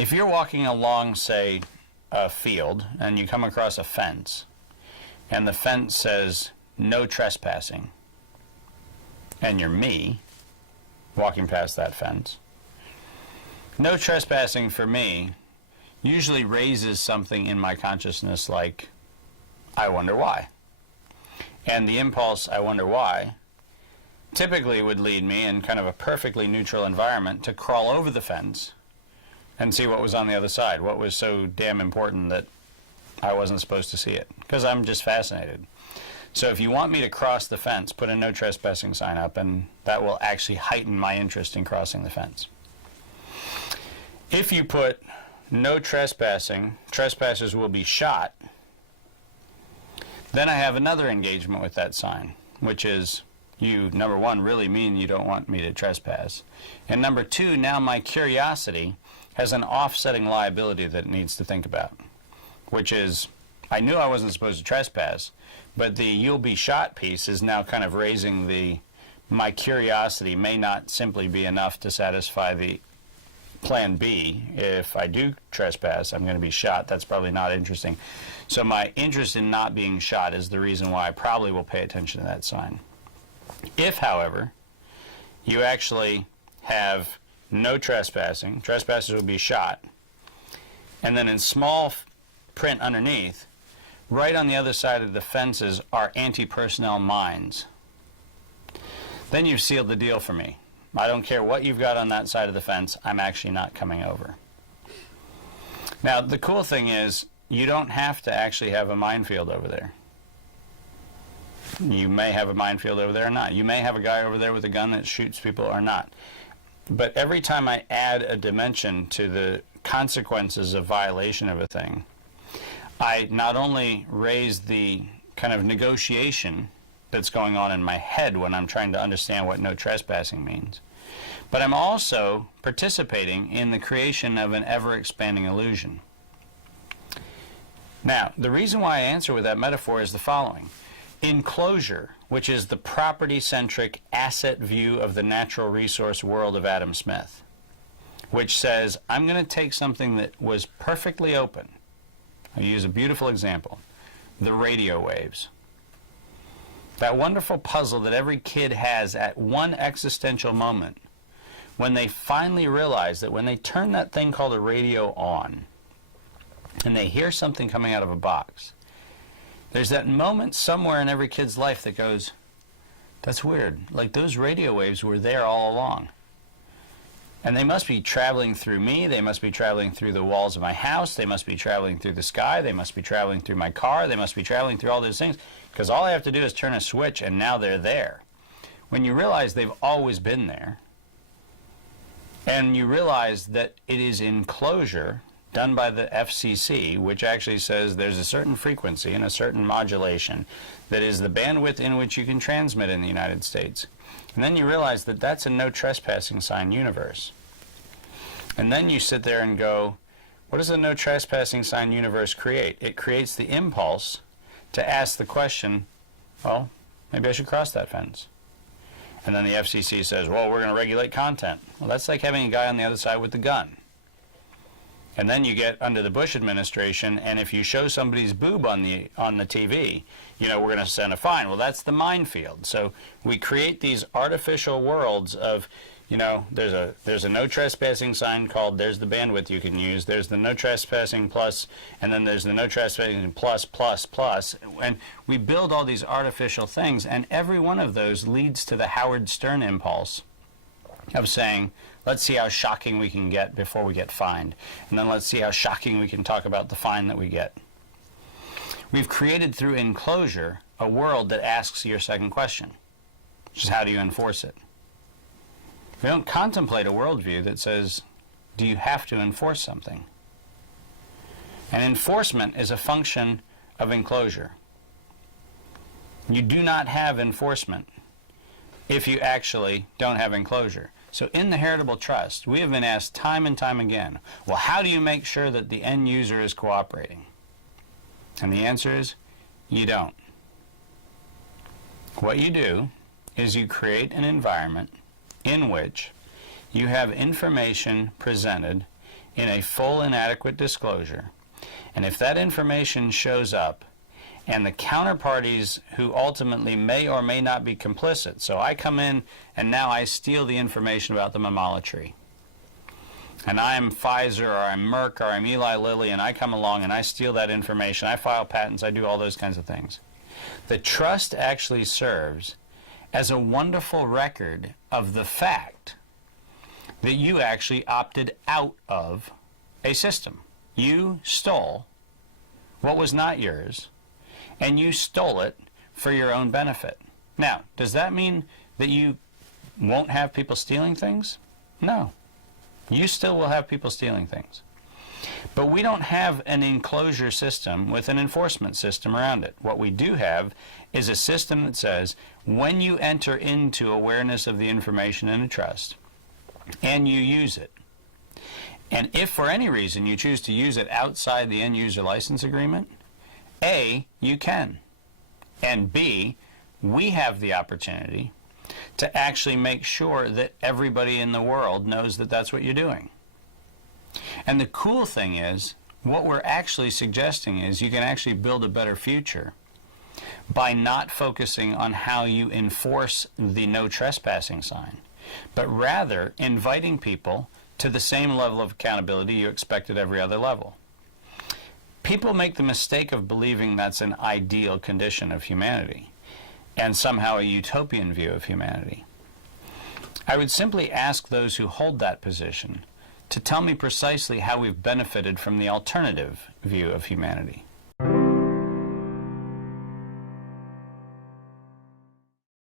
If you're walking along, say, a field, and you come across a fence, and the fence says, no trespassing, and you're me, walking past that fence, no trespassing for me usually raises something in my consciousness like, I wonder why. And the impulse, I wonder why, typically would lead me in kind of a perfectly neutral environment to crawl over the fence and see what was on the other side, what was so damn important that I wasn't supposed to see it, because I'm just fascinated. So if you want me to cross the fence, put a no trespassing sign up, and that will actually heighten my interest in crossing the fence. If you put no trespassing, trespassers will be shot, then I have another engagement with that sign, which is, you, number one, really mean you don't want me to trespass. And number two, now my curiosity has an offsetting liability that it needs to think about, which is, I knew I wasn't supposed to trespass, but the you'll be shot piece is now kind of raising the, my curiosity may not simply be enough to satisfy the plan B. If I do trespass, I'm going to be shot. That's probably not interesting. So my interest in not being shot is the reason why I probably will pay attention to that sign. If, however, you actually have no trespassing, trespassers will be shot, and then in small print underneath, right on the other side of the fences are anti-personnel mines, then you've sealed the deal for me. I don't care what you've got on that side of the fence, I'm actually not coming over. Now, the cool thing is, you don't have to actually have a minefield over there. You may have a minefield over there or not. You may have a guy over there with a gun that shoots people or not. But every time I add a dimension to the consequences of violation of a thing, I not only raise the kind of negotiation that's going on in my head when I'm trying to understand what no trespassing means, but I'm also participating in the creation of an ever-expanding illusion. Now, the reason why I answer with that metaphor is the following. Enclosure, which is the property-centric asset view of the natural resource world of Adam Smith, which says, I'm going to take something that was perfectly open. I'll use a beautiful example, the radio waves. That wonderful puzzle that every kid has at one existential moment when they finally realize that when they turn that thing called a radio on and they hear something coming out of a box, there's that moment somewhere in every kid's life that goes, that's weird. Like those radio waves were there all along. And they must be traveling through me. They must be traveling through the walls of my house. They must be traveling through the sky. They must be traveling through my car. They must be traveling through all those things. Because all I have to do is turn a switch and now they're there. When you realize they've always been there, and you realize that it is enclosure done by the FCC, which actually says there's a certain frequency and a certain modulation that is the bandwidth in which you can transmit in the United States. And then you realize that that's a no trespassing sign universe. And then you sit there and go, what does a no trespassing sign universe create? It creates the impulse to ask the question, well, maybe I should cross that fence. And then the FCC says, well, we're going to regulate content. Well, that's like having a guy on the other side with the gun. And then you get under the Bush administration, and if you show somebody's boob on the TV, you know, we're going to send a fine. Well, that's the minefield. So we create these artificial worlds of, you know, there's a no trespassing sign called there's the bandwidth you can use. There's the no trespassing plus, and then there's the no trespassing plus, plus, plus. And we build all these artificial things, and every one of those leads to the Howard Stern impulse of saying, let's see how shocking we can get before we get fined. And then let's see how shocking we can talk about the fine that we get. We've created through enclosure a world that asks your second question, which is how do you enforce it? We don't contemplate a worldview that says, do you have to enforce something? And enforcement is a function of enclosure. You do not have enforcement if you actually don't have enclosure. So in the heritable trust, we have been asked time and time again, well, how do you make sure that the end user is cooperating? And the answer is, you don't. What you do is you create an environment in which you have information presented in a full and adequate disclosure. And if that information shows up, and the counterparties who ultimately may or may not be complicit, so I come in and now I steal the information about the mamala tree, and I'm Pfizer or I'm Merck or I'm Eli Lilly, and I come along and I steal that information, I file patents, I do all those kinds of things. The trust actually serves as a wonderful record of the fact that you actually opted out of a system. You stole what was not yours, and you stole it for your own benefit. Now, does that mean that you won't have people stealing things? No. You still will have people stealing things. But we don't have an enclosure system with an enforcement system around it. What we do have is a system that says when you enter into awareness of the information in a trust and you use it, and if for any reason you choose to use it outside the end user license agreement, A, you can, and B, we have the opportunity to actually make sure that everybody in the world knows that that's what you're doing. And the cool thing is, what we're actually suggesting is you can actually build a better future by not focusing on how you enforce the no trespassing sign, but rather inviting people to the same level of accountability you expect at every other level. People make the mistake of believing that's an ideal condition of humanity and somehow a utopian view of humanity. I would simply ask those who hold that position to tell me precisely how we've benefited from the alternative view of humanity.